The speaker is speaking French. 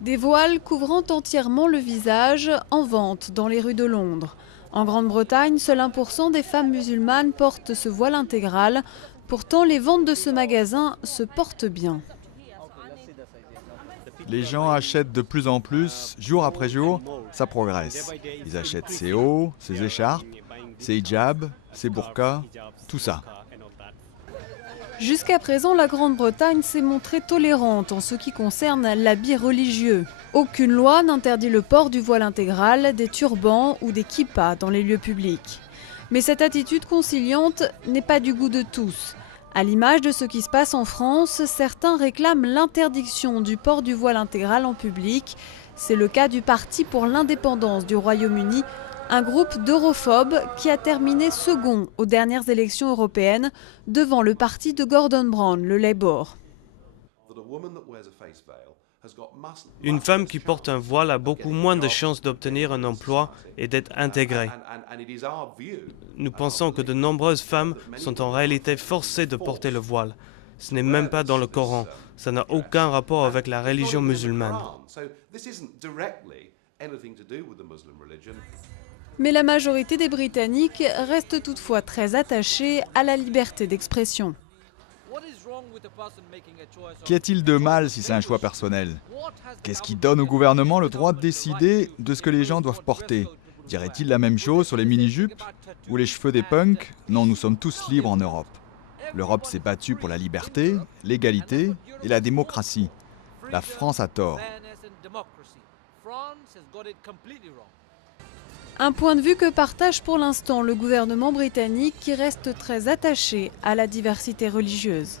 Des voiles couvrant entièrement le visage en vente dans les rues de Londres. En Grande-Bretagne, seul 1% des femmes musulmanes portent ce voile intégral. Pourtant, les ventes de ce magasin se portent bien. Les gens achètent de plus en plus, jour après jour, ça progresse. Ils achètent ses hauts, ses écharpes, ses hijabs, ses burqas, tout ça. Jusqu'à présent, la Grande-Bretagne s'est montrée tolérante en ce qui concerne l'habit religieux. Aucune loi n'interdit le port du voile intégral, des turbans ou des kippas dans les lieux publics. Mais cette attitude conciliante n'est pas du goût de tous. À l'image de ce qui se passe en France, certains réclament l'interdiction du port du voile intégral en public. C'est le cas du Parti pour l'indépendance du Royaume-Uni, un groupe d'europhobes qui a terminé second aux dernières élections européennes devant le parti de Gordon Brown, le Labour. Une femme qui porte un voile a beaucoup moins de chances d'obtenir un emploi et d'être intégrée. Nous pensons que de nombreuses femmes sont en réalité forcées de porter le voile. Ce n'est même pas dans le Coran. Ça n'a aucun rapport avec la religion musulmane. Mais la majorité des Britanniques reste toutefois très attachée à la liberté d'expression. Qu'y a-t-il de mal si c'est un choix personnel? Qu'est-ce qui donne au gouvernement le droit de décider de ce que les gens doivent porter? Dirait-il la même chose sur les mini-jupes ou les cheveux des punks? Non, nous sommes tous libres en Europe. L'Europe s'est battue pour la liberté, l'égalité et la démocratie. La France a tort. Un point de vue que partage pour l'instant le gouvernement britannique qui reste très attaché à la diversité religieuse.